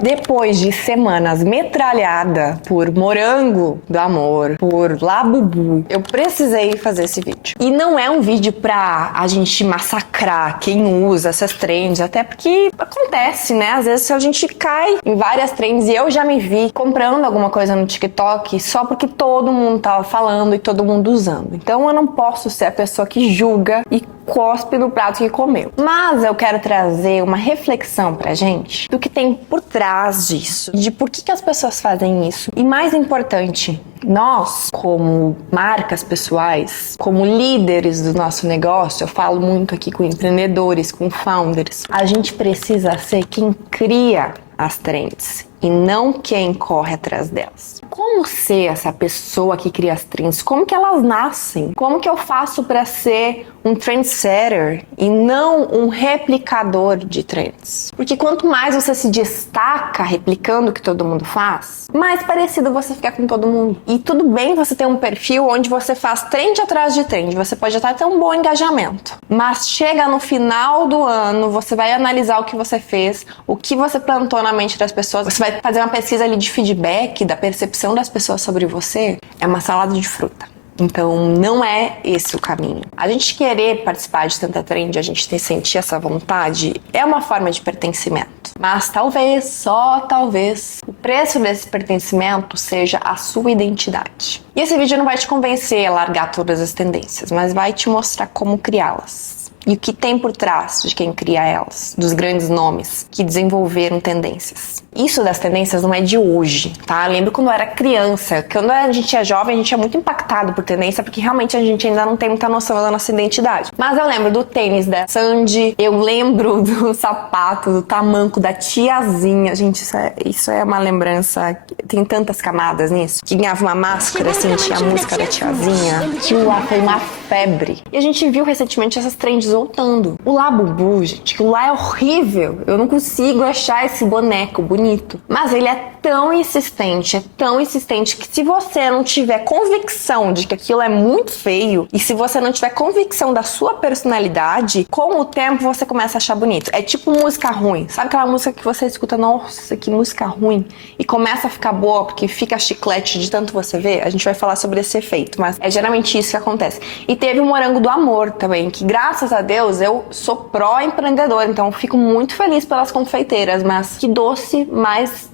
Depois de semanas metralhada por Morango do Amor, por Labubu, eu precisei fazer esse vídeo. E não é um vídeo pra a gente massacrar quem usa essas trends, até porque acontece, né? Às vezes a gente cai em várias trends e eu já me vi comprando alguma coisa no TikTok só porque todo mundo tava falando e todo mundo usando. Então eu não posso ser a pessoa que julga e cospe no prato que comeu. Mas eu quero trazer uma reflexão pra gente do que tem por trás disso, de por que as pessoas fazem isso. E mais importante, nós, como marcas pessoais, como líderes do nosso negócio, eu falo muito aqui com empreendedores, com founders, a gente precisa ser quem cria as trends e não quem corre atrás delas. Como ser essa pessoa que cria as trends? Como que elas nascem? Como que eu faço para ser um trendsetter e não um replicador de trends? Porque quanto mais você se destaca replicando o que todo mundo faz, mais parecido você fica com todo mundo. E tudo bem você ter um perfil onde você faz trend atrás de trend, você pode até ter um bom engajamento, mas chega no final do ano, você vai analisar o que você fez, o que você plantou na mente das pessoas, você vai fazer uma pesquisa ali de feedback, da percepção das pessoas sobre você, é uma salada de fruta. Então, não é esse o caminho. A gente querer participar de tanta trend, a gente sentir essa vontade, é uma forma de pertencimento. Mas talvez, só talvez, o preço desse pertencimento seja a sua identidade. E esse vídeo não vai te convencer a largar todas as tendências, mas vai te mostrar como criá-las. E o que tem por trás de quem cria elas, dos grandes nomes que desenvolveram tendências. Isso das tendências não é de hoje, tá? Eu lembro quando eu era criança, quando a gente é jovem, a gente é muito impactado por tendência, porque realmente a gente ainda não tem muita noção da nossa identidade. Mas eu lembro do tênis da Sandy, eu lembro do sapato, do tamanco da tiazinha. Gente, isso é uma lembrança, tem tantas camadas nisso. Que ganhava uma máscara, assim, tinha a música da tiazinha. Aquilo lá foi uma febre. E a gente viu recentemente essas trends voltando. O Labubu, gente, aquilo lá é horrível. Eu não consigo achar esse boneco bonito. Mas ele é tão insistente que se você não tiver convicção de que aquilo é muito feio e se você não tiver convicção da sua personalidade, com o tempo você começa a achar bonito. É tipo música ruim. Sabe aquela música que você escuta, nossa, que música ruim, e começa a ficar boa porque fica chiclete de tanto você ver? A gente vai falar sobre esse efeito, mas é geralmente isso que acontece. E teve o Morango do Amor também, que graças a Deus eu sou pró-empreendedor, então eu fico muito feliz pelas confeiteiras, mas que doce mais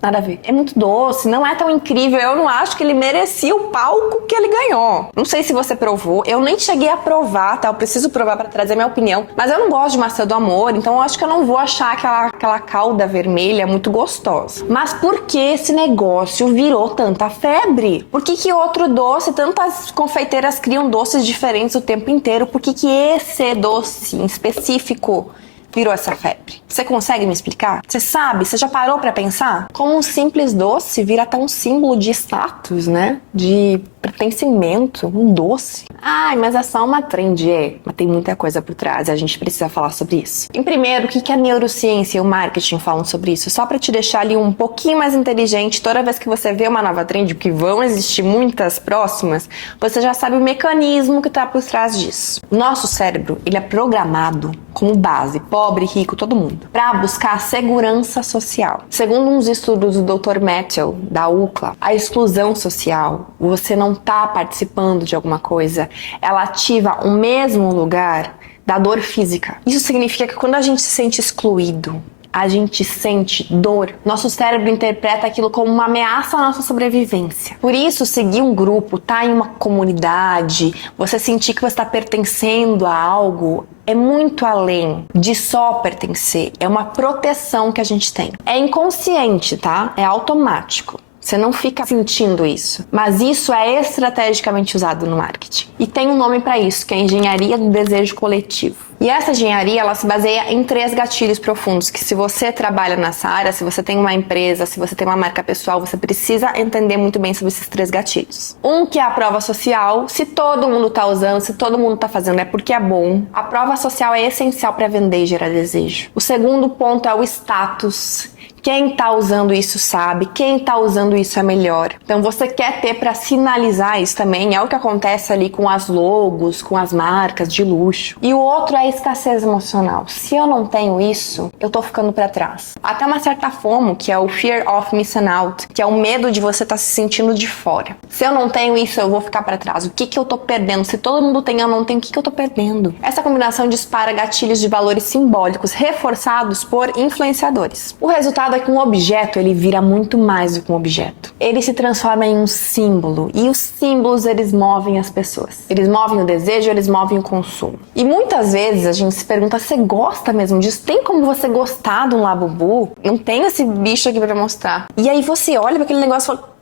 nada a ver. É muito doce, não é tão incrível. Eu não acho que ele merecia o palco que ele ganhou. Não sei se você provou. Eu nem cheguei a provar, tá? Eu preciso provar pra trazer minha opinião. Mas eu não gosto de maçã do amor, então eu acho que eu não vou achar aquela calda vermelha muito gostosa. Mas por que esse negócio virou tanta febre? Por que outro doce, tantas confeiteiras criam doces diferentes o tempo inteiro? Por que esse doce em específico virou essa febre? Você consegue me explicar? Você sabe? Você já parou pra pensar? Como um simples doce vira até um símbolo de status, né? De pertencimento, um doce. Ai, mas é só uma trend, mas tem muita coisa por trás e a gente precisa falar sobre isso. Em primeiro, o que a neurociência e o marketing falam sobre isso? Só pra te deixar ali um pouquinho mais inteligente, toda vez que você vê uma nova trend, porque vão existir muitas próximas, você já sabe o mecanismo que tá por trás disso. O nosso cérebro, ele é programado como base, pobre, rico, todo mundo, pra buscar segurança social. Segundo uns estudos do Dr. Matthew, da UCLA, a exclusão social, você não tá participando de alguma coisa, ela ativa o mesmo lugar da dor física. Isso significa que quando a gente se sente excluído, a gente sente dor, nosso cérebro interpreta aquilo como uma ameaça à nossa sobrevivência. Por isso, seguir um grupo, estar em uma comunidade, você sentir que você está pertencendo a algo, é muito além de só pertencer. É uma proteção que a gente tem. É inconsciente, tá? É automático. Você não fica sentindo isso. Mas isso é estrategicamente usado no marketing. E tem um nome para isso, que é a engenharia do desejo coletivo. E essa engenharia, ela se baseia em 3 gatilhos profundos, que se você trabalha nessa área, se você tem uma empresa, se você tem uma marca pessoal, você precisa entender muito bem sobre esses 3 gatilhos. Um que é a prova social. Se todo mundo tá usando, se todo mundo tá fazendo, é porque é bom. A prova social é essencial para vender e gerar desejo. O segundo ponto é o status, Quem tá usando isso sabe, quem tá usando isso é melhor. Então você quer ter para sinalizar isso também, é o que acontece ali com as logos, com as marcas de luxo. E o outro é a escassez emocional. Se eu não tenho isso, eu tô ficando para trás. Até uma certa FOMO, que é o Fear of Missing Out, que é o medo de você estar se sentindo de fora. Se eu não tenho isso, eu vou ficar para trás. O que eu tô perdendo? Se todo mundo tem, eu não tenho, o que eu tô perdendo? Essa combinação dispara gatilhos de valores simbólicos reforçados por influenciadores. O resultado é que um objeto, ele vira muito mais do que um objeto. Ele se transforma em um símbolo. E os símbolos, eles movem as pessoas. Eles movem o desejo, eles movem o consumo. E muitas vezes a gente se pergunta, você gosta mesmo disso? Tem como você gostar de um Labubu? Não tem esse bicho aqui pra mostrar. E aí você olha para aquele negócio e fala,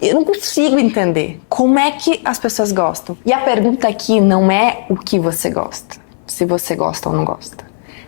eu não consigo entender como é que as pessoas gostam. E a pergunta aqui não é o que você gosta, se você gosta ou não gosta,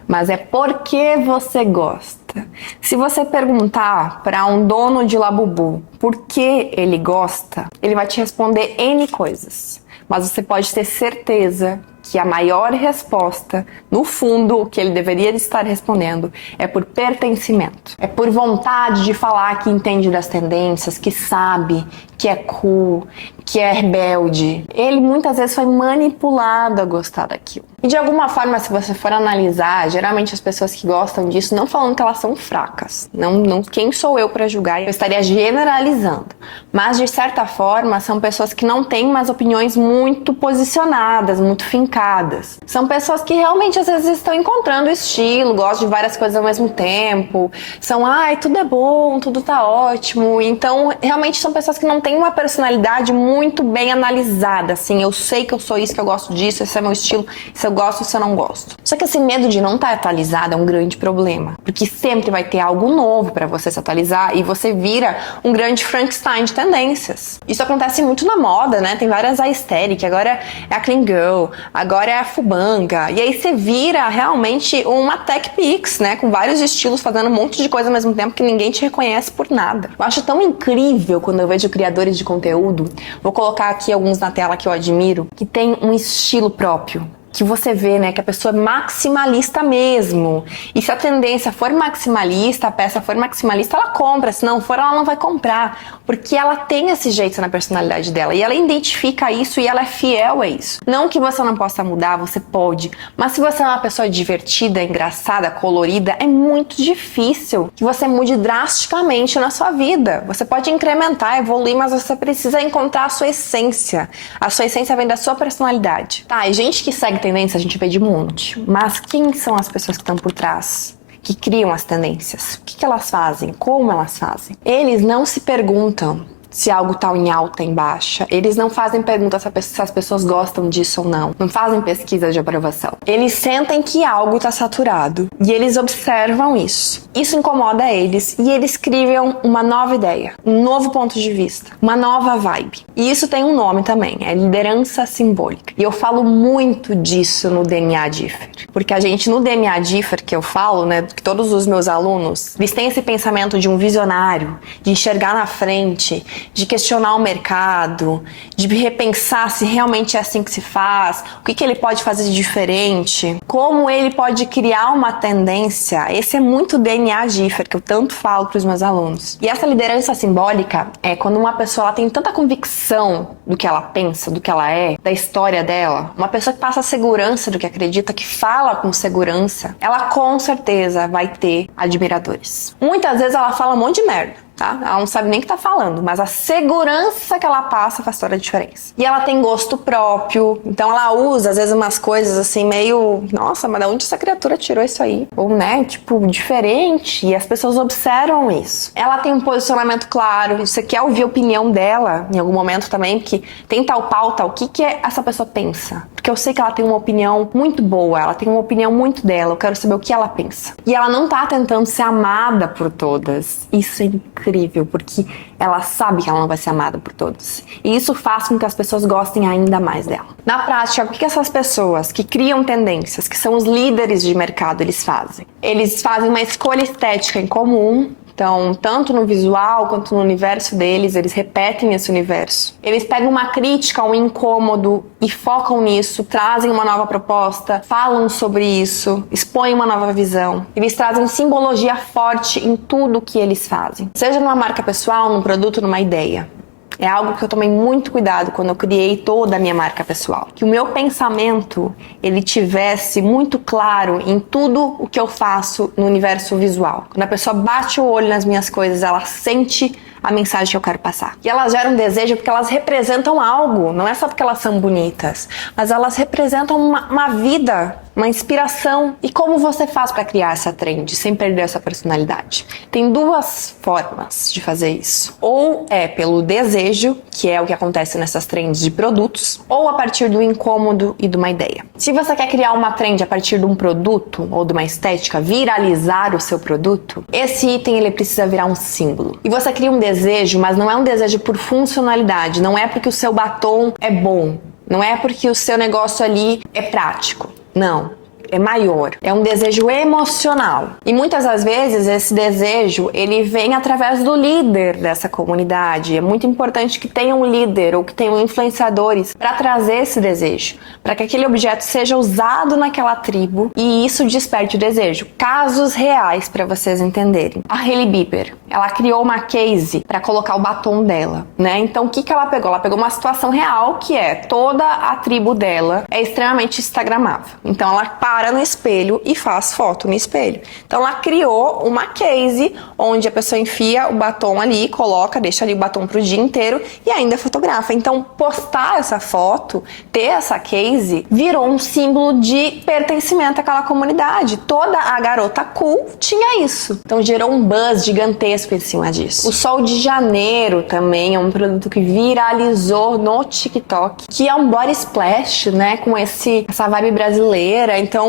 mas é por que você gosta. Se você perguntar para um dono de Labubu por que ele gosta, ele vai te responder N coisas, mas você pode ter certeza que a maior resposta, no fundo, o que ele deveria estar respondendo é por pertencimento. É por vontade de falar que entende das tendências, que sabe, que é cool, que é rebelde. Ele muitas vezes foi manipulado a gostar daquilo. E de alguma forma, se você for analisar, geralmente as pessoas que gostam disso, não falando que elas são fracas, não quem sou eu para julgar, eu estaria generalizando. Mas de certa forma, são pessoas que não têm umas opiniões muito posicionadas, muito fincadas. São pessoas que realmente às vezes estão encontrando estilo, gostam de várias coisas ao mesmo tempo. São, ai, tudo é bom, tudo tá ótimo. Então, realmente são pessoas que não têm uma personalidade muito bem analisada, assim, eu sei que eu sou isso, que eu gosto disso, esse é meu estilo, se eu gosto, se eu não gosto. Só que esse medo de não estar atualizado é um grande problema, porque sempre vai ter algo novo para você se atualizar e você vira um grande Frankenstein de tendências. Isso acontece muito na moda, né? Tem várias aesthetic, agora é a clean girl, agora é a fubanga, e aí você vira realmente uma tech pix, né? Com vários estilos, fazendo um monte de coisa ao mesmo tempo que ninguém te reconhece por nada. Eu acho tão incrível quando eu vejo criadores de conteúdo, vou colocar aqui alguns na tela que eu admiro, que tem um estilo próprio. Que você vê, né, que a pessoa é maximalista mesmo. E se a tendência for maximalista, a peça for maximalista, ela compra. Se não for, ela não vai comprar. Porque ela tem esse jeito na personalidade dela. E ela identifica isso e ela é fiel a isso. Não que você não possa mudar, você pode. Mas se você é uma pessoa divertida, engraçada, colorida, é muito difícil que você mude drasticamente na sua vida. Você pode incrementar, evoluir, mas você precisa encontrar a sua essência. A sua essência vem da sua personalidade. Tá, e gente que segue tendência a gente vê de monte, mas quem são as pessoas que estão por trás, que criam as tendências? O que elas fazem? Como elas fazem? Eles não se perguntam se algo tá em alta, em baixa. Eles não fazem perguntas se as pessoas gostam disso ou não. Não fazem pesquisa de aprovação. Eles sentem que algo tá saturado e eles observam isso. Isso incomoda eles e eles criam uma nova ideia, um novo ponto de vista, uma nova vibe. E isso tem um nome também, é liderança simbólica. E eu falo muito disso no DNA Differ. Porque a gente, no DNA Differ, que eu falo, né, que todos os meus alunos, eles têm esse pensamento de um visionário, de enxergar na frente, de questionar o mercado, de repensar se realmente é assim que se faz, o que ele pode fazer de diferente, como ele pode criar uma tendência. Esse é muito DNA Differ, que eu tanto falo para os meus alunos. E essa liderança simbólica é quando uma pessoa ela tem tanta convicção do que ela pensa, do que ela é, da história dela, uma pessoa que passa segurança do que acredita, que fala com segurança, ela com certeza vai ter admiradores. Muitas vezes ela fala um monte de merda. Tá? Ela não sabe nem o que tá falando, mas a segurança que ela passa faz toda a diferença. E ela tem gosto próprio, então ela usa às vezes umas coisas assim meio, nossa, mas de onde essa criatura tirou isso aí? Ou, né, tipo, diferente, e as pessoas observam isso. Ela tem um posicionamento claro, você quer ouvir a opinião dela em algum momento também, porque tem tal pauta, o que essa pessoa pensa? Porque eu sei que ela tem uma opinião muito boa, ela tem uma opinião muito dela, eu quero saber o que ela pensa. E ela não tá tentando ser amada por todas. Isso é incrível, porque ela sabe que ela não vai ser amada por todos. E isso faz com que as pessoas gostem ainda mais dela. Na prática, o que essas pessoas que criam tendências, que são os líderes de mercado, eles fazem? Eles fazem uma escolha estética em comum, Então, tanto no visual quanto no universo deles, eles repetem esse universo. Eles pegam uma crítica, um incômodo e focam nisso, trazem uma nova proposta, falam sobre isso, expõem uma nova visão. Eles trazem simbologia forte em tudo que eles fazem. Seja numa marca pessoal, num produto, numa ideia. É algo que eu tomei muito cuidado quando eu criei toda a minha marca pessoal. Que o meu pensamento, ele tivesse muito claro em tudo o que eu faço no universo visual. Quando a pessoa bate o olho nas minhas coisas, ela sente a mensagem que eu quero passar. E elas geram desejo porque elas representam algo, não é só porque elas são bonitas, mas elas representam uma vida, uma inspiração. E como você faz para criar essa trend sem perder essa personalidade? Tem duas formas de fazer isso. Ou é pelo desejo, que é o que acontece nessas trends de produtos, ou a partir do incômodo e de uma ideia. Se você quer criar uma trend a partir de um produto ou de uma estética, viralizar o seu produto, esse item ele precisa virar um símbolo. E você cria um desejo, mas não é um desejo por funcionalidade, não é porque o seu batom é bom, não é porque o seu negócio ali é prático. Não, é maior, é um desejo emocional. E muitas das vezes esse desejo, ele vem através do líder dessa comunidade. É muito importante que tenha um líder ou que tenham influenciadores para trazer esse desejo, para que aquele objeto seja usado naquela tribo e isso desperte o desejo. Casos reais para vocês entenderem. A Hailey Bieber, ela criou uma case para colocar o batom dela, né? Então o que ela pegou? Ela pegou uma situação real que é toda a tribo dela é extremamente instagramável. Então ela para no espelho e faz foto no espelho. Então ela criou uma case onde a pessoa enfia o batom ali, coloca, deixa ali o batom pro dia inteiro e ainda fotografa. Então postar essa foto, ter essa case, virou um símbolo de pertencimento àquela comunidade. Toda a garota cool tinha isso. Então gerou um buzz gigantesco em cima disso. O Sol de Janeiro também é um produto que viralizou no TikTok, que é um body splash, né, com essa vibe brasileira. Então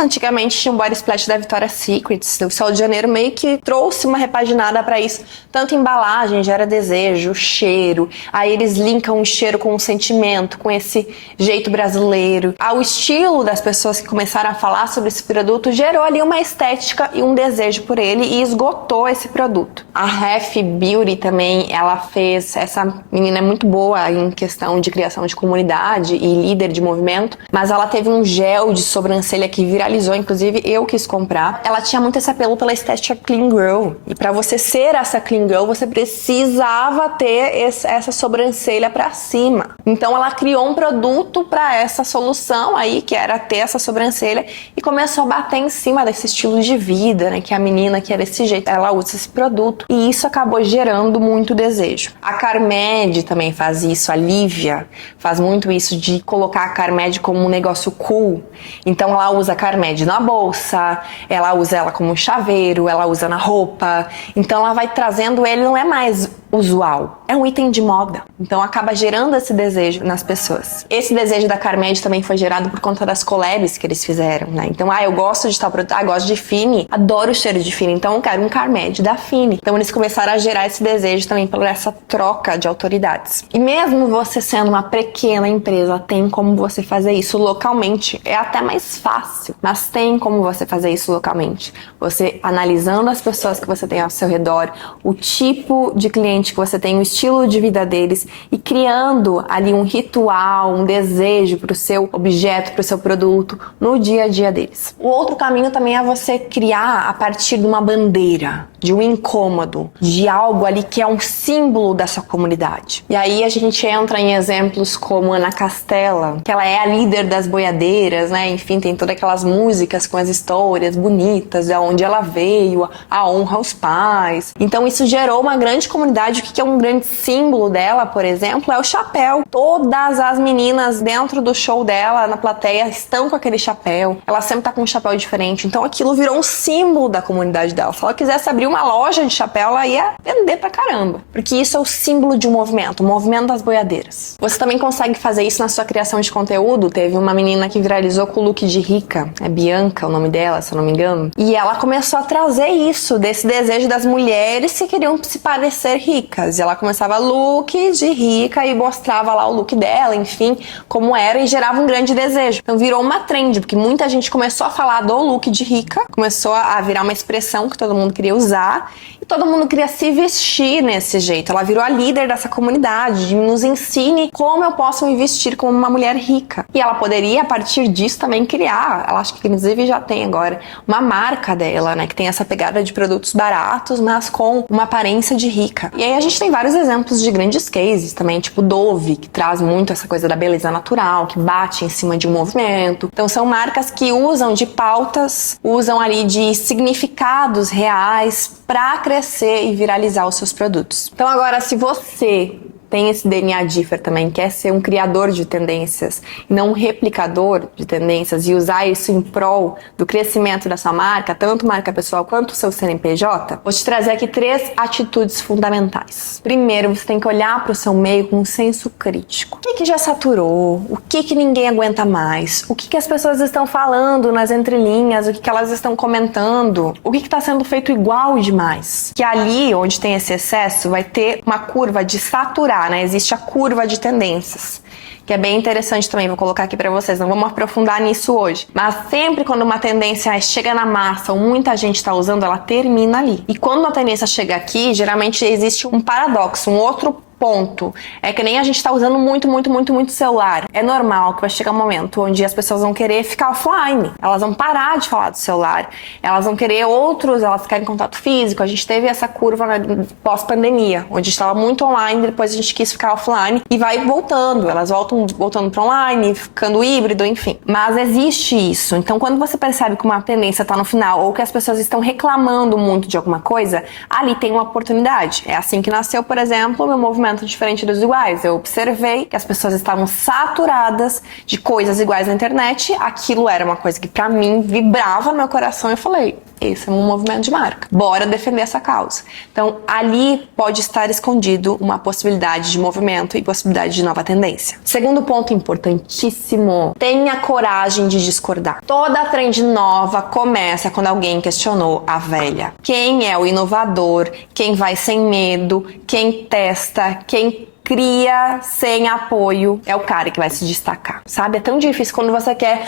antigamente um body splash da Victoria's Secret. O Sol de Janeiro meio que trouxe uma repaginada para isso. Tanto embalagem, gera desejo, cheiro. Aí eles linkam o cheiro com o sentimento, com esse jeito brasileiro. O estilo das pessoas que começaram a falar sobre esse produto gerou ali uma estética e um desejo por ele e esgotou esse produto. A Ref Beauty também, ela fez... Essa menina é muito boa em questão de criação de comunidade e líder de movimento, mas ela teve um gel de sobrancelha que viralizou, inclusive eu quis comprar. Ela tinha muito esse apelo pela estética clean girl. E pra você ser essa clean girl, você precisava ter essa sobrancelha pra cima. Então ela criou um produto pra essa solução aí, que era ter essa sobrancelha, e começou a bater em cima desse estilo de vida, né? Que a menina que é desse jeito, ela usa esse produto. E isso acabou gerando muito desejo. A Carmed também faz isso, a Lívia faz muito isso de colocar a Carmed como um negócio cool. Então ela usa a Carmed na bolsa, ela usa ela como chaveiro, ela usa na roupa. Então ela vai trazendo ele, não é mais usual, é um item de moda. Então acaba gerando esse desejo nas pessoas. Esse desejo da Carmed também foi gerado por conta das collabs que eles fizeram, né? Então, eu gosto de tal produto, gosto de Fini, adoro o cheiro de Fini, então eu quero um Carmed da Fini. Então eles começaram a gerar esse desejo também por essa troca de autoridades. E mesmo você sendo uma pequena empresa, tem como você fazer isso localmente. É até mais fácil, mas tem como você fazer isso localmente. Você analisando as pessoas que você tem ao seu redor, o tipo de cliente que você tem, o estilo de vida deles e criando ali um ritual, um desejo para o seu objeto, para o seu produto no dia a dia deles. O outro caminho também é você criar a partir de uma bandeira, de um incômodo, de algo ali que é um símbolo da sua comunidade. E aí a gente entra em exemplos como Ana Castela, que ela é a líder das boiadeiras, né? Enfim, tem todas aquelas músicas com as histórias bonitas, de onde ela veio, a honra aos pais. Então isso gerou uma grande comunidade. O que é um grande símbolo dela, por exemplo, é o chapéu. Todas as meninas dentro do show dela, na plateia, estão com aquele chapéu. Ela sempre tá com um chapéu diferente. Então aquilo virou um símbolo da comunidade dela. Se ela quisesse abrir uma loja de chapéu, ela ia vender pra caramba. Porque isso é o símbolo de um movimento, o movimento das boiadeiras. Você também consegue fazer isso na sua criação de conteúdo. Teve uma menina que viralizou com o look de rica. É Bianca o nome dela, se eu não me engano. E ela começou a trazer isso, desse desejo das mulheres que queriam se parecer ricas. E ela começava look de rica e mostrava lá o look dela, enfim, como era, e gerava um grande desejo. Então virou uma trend, porque muita gente começou a falar do look de rica, começou a virar uma expressão que todo mundo queria usar. usar e todo mundo queria se vestir nesse jeito. Ela virou a líder dessa comunidade, de nos ensine como eu posso me vestir como uma mulher rica. E ela poderia, a partir disso, também criar, ela acho que inclusive já tem agora, uma marca dela, né, que tem essa pegada de produtos baratos, mas com uma aparência de rica. E aí a gente tem vários exemplos de grandes cases também, tipo Dove, que traz muito essa coisa da beleza natural, que bate em cima de um movimento. Então são marcas que usam de pautas, usam ali de significados reais para crescer e viralizar os seus produtos. Então agora, se você tem esse DNA differ também, quer ser um criador de tendências e não um replicador de tendências e usar isso em prol do crescimento da sua marca, tanto marca pessoal quanto o seu CNPJ, vou te trazer aqui 3 atitudes fundamentais. Primeiro, você tem que olhar para o seu meio com um senso crítico. O que já saturou? O que ninguém aguenta mais? O que as pessoas estão falando nas entrelinhas? O que elas estão comentando? O que está sendo feito igual demais? Que ali, onde tem esse excesso, vai ter uma curva de saturar, né? Existe a curva de tendências, que é bem interessante também, vou colocar aqui pra vocês, não vamos aprofundar nisso hoje. Mas sempre quando uma tendência chega na massa ou muita gente tá usando, ela termina ali. E quando a tendência chega aqui, geralmente existe um paradoxo, um outro ponto. É que nem a gente tá usando muito celular. É normal que vai chegar um momento onde as pessoas vão querer ficar offline. Elas vão parar de falar do celular. Elas vão querer elas querem contato físico. A gente teve essa curva pós-pandemia, onde estava muito online, depois a gente quis ficar offline e vai voltando. Elas voltando para online, ficando híbrido, enfim. Mas existe isso. Então, quando você percebe que uma tendência tá no final ou que as pessoas estão reclamando muito de alguma coisa, ali tem uma oportunidade. É assim que nasceu, por exemplo, o meu movimento diferente dos iguais. Eu observei que as pessoas estavam saturadas de coisas iguais na internet. Aquilo era uma coisa que pra mim vibrava no meu coração e eu falei, esse é um movimento de marca. Bora defender essa causa. Então, ali pode estar escondido uma possibilidade de movimento e possibilidade de nova tendência. Segundo ponto importantíssimo, tenha coragem de discordar. Toda trend nova começa quando alguém questionou a velha. Quem é o inovador? Quem vai sem medo? Quem testa? Quem cria sem apoio é o cara que vai se destacar, sabe? É tão difícil quando você quer...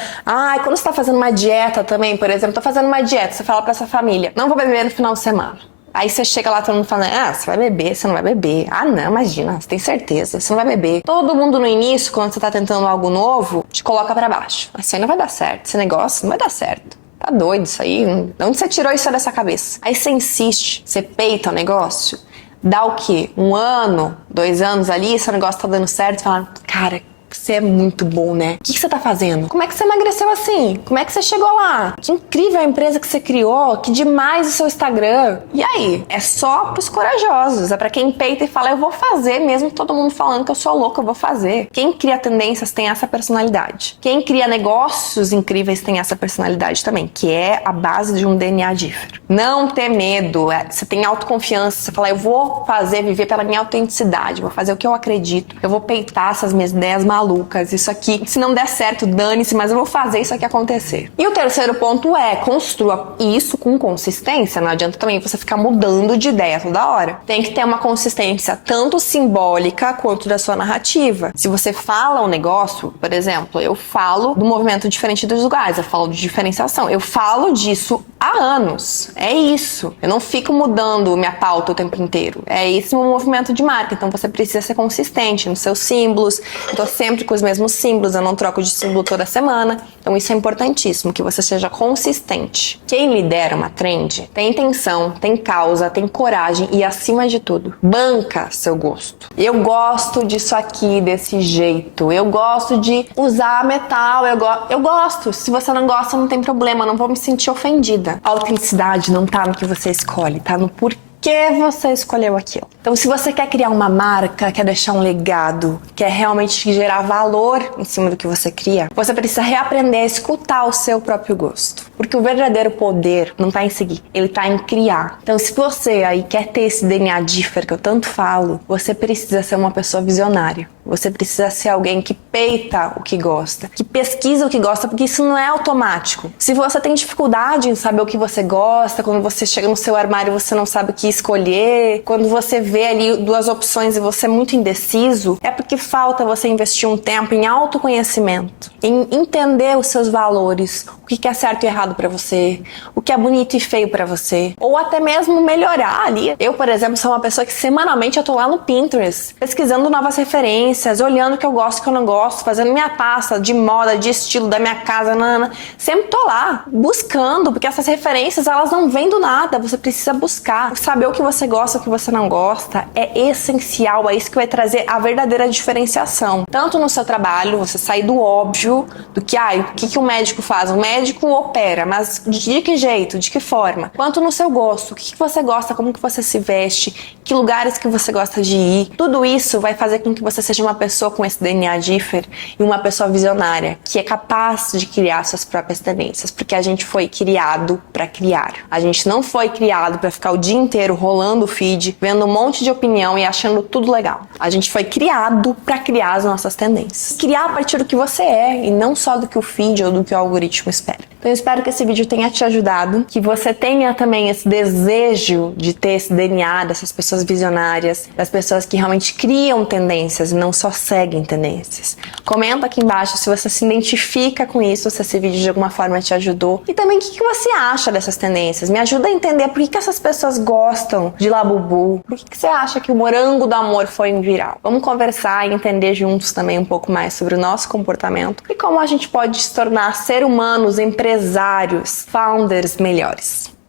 quando você tá fazendo uma dieta também, por exemplo, tô fazendo uma dieta, você fala pra sua família, não vou beber no final de semana. Aí você chega lá, todo mundo falando, você vai beber, você não vai beber. Não, imagina, você tem certeza, você não vai beber. Todo mundo no início, quando você tá tentando algo novo, te coloca pra baixo. Assim não vai dar certo, esse negócio não vai dar certo. Tá doido isso aí, de onde você tirou isso dessa cabeça? Aí você insiste, você peita o negócio, dá o quê? 1 ano, 2 anos ali, seu negócio tá dando certo, fala, cara, você é muito bom, né? O que você tá fazendo? Como é que você emagreceu assim? Como é que você chegou lá? Que incrível a empresa que você criou, que demais o seu Instagram. E aí? É só pros corajosos, é pra quem peita e fala, eu vou fazer, mesmo todo mundo falando que eu sou louca, eu vou fazer. Quem cria tendências tem essa personalidade. Quem cria negócios incríveis tem essa personalidade também, que é a base de um DNA differ. Não ter medo, você tem autoconfiança, você fala, eu vou fazer, viver pela minha autenticidade, vou fazer o que eu acredito, eu vou peitar essas minhas ideias malucas, isso aqui, se não der certo, dane-se, mas eu vou fazer isso aqui acontecer. E o terceiro ponto é, construa isso com consistência, não adianta também você ficar mudando de ideia toda hora. Tem que ter uma consistência tanto simbólica quanto da sua narrativa. Se você fala um negócio, por exemplo, eu falo do movimento diferente dos iguais, eu falo de diferenciação, eu falo disso há anos, é isso. Eu não fico mudando minha pauta o tempo inteiro, é esse o movimento de marca, então você precisa ser consistente nos seus símbolos, eu tô sempre com os mesmos símbolos, eu não troco de símbolo toda semana, então isso é importantíssimo, que você seja consistente. Quem lidera uma trend tem intenção, tem causa, tem coragem e, acima de tudo, banca seu gosto. Eu gosto disso aqui, desse jeito, eu gosto de usar metal, eu gosto. Se você não gosta, não tem problema, não vou me sentir ofendida. A autenticidade não tá no que você escolhe, tá no porquê que você escolheu aquilo. Então, se você quer criar uma marca, quer deixar um legado, quer realmente gerar valor em cima do que você cria, você precisa reaprender a escutar o seu próprio gosto. Porque o verdadeiro poder não tá em seguir, ele tá em criar. Então, se você aí quer ter esse DNA differ que eu tanto falo, você precisa ser uma pessoa visionária. Você precisa ser alguém que respeita o que gosta, que pesquisa o que gosta, porque isso não é automático. Se você tem dificuldade em saber o que você gosta, quando você chega no seu armário e você não sabe o que escolher, quando você vê ali duas opções e você é muito indeciso, é porque falta você investir um tempo em autoconhecimento, em entender os seus valores, o que é certo e errado pra você, o que é bonito e feio pra você, ou até mesmo melhorar ali. Eu, por exemplo, sou uma pessoa que semanalmente eu tô lá no Pinterest, pesquisando novas referências, olhando o que eu gosto e o que eu não gosto, fazendo minha pasta de moda, de estilo da minha casa, nana. Sempre tô lá, buscando, porque essas referências, elas não vêm do nada, você precisa buscar. Saber o que você gosta e o que você não gosta é essencial, é isso que vai trazer a verdadeira diferenciação. Tanto no seu trabalho, você sair do óbvio, do que, o que o médico faz? O médico opera, mas de que jeito, de que forma? Quanto no seu gosto, o que você gosta, como que você se veste, que lugares que você gosta de ir. Tudo isso vai fazer com que você seja uma pessoa com esse DNA differ e uma pessoa visionária, que é capaz de criar suas próprias tendências, porque a gente foi criado para criar. A gente não foi criado para ficar o dia inteiro rolando o feed, vendo um monte de opinião e achando tudo legal. A gente foi criado para criar as nossas tendências. Criar a partir do que você é e não só do que o feed ou do que o algoritmo espera. Então eu espero que esse vídeo tenha te ajudado, que você tenha também esse desejo de ter esse DNA dessas pessoas visionárias, das pessoas que realmente criam tendências e não só seguem tendências. Comenta aqui embaixo se você se identifica com isso, se esse vídeo de alguma forma te ajudou. E também o que você acha dessas tendências. Me ajuda a entender por que essas pessoas gostam de Labubu. Por que você acha que o morango do amor foi um viral? Vamos conversar e entender juntos também um pouco mais sobre o nosso comportamento e como a gente pode se tornar ser humanos, empresários, founders melhores.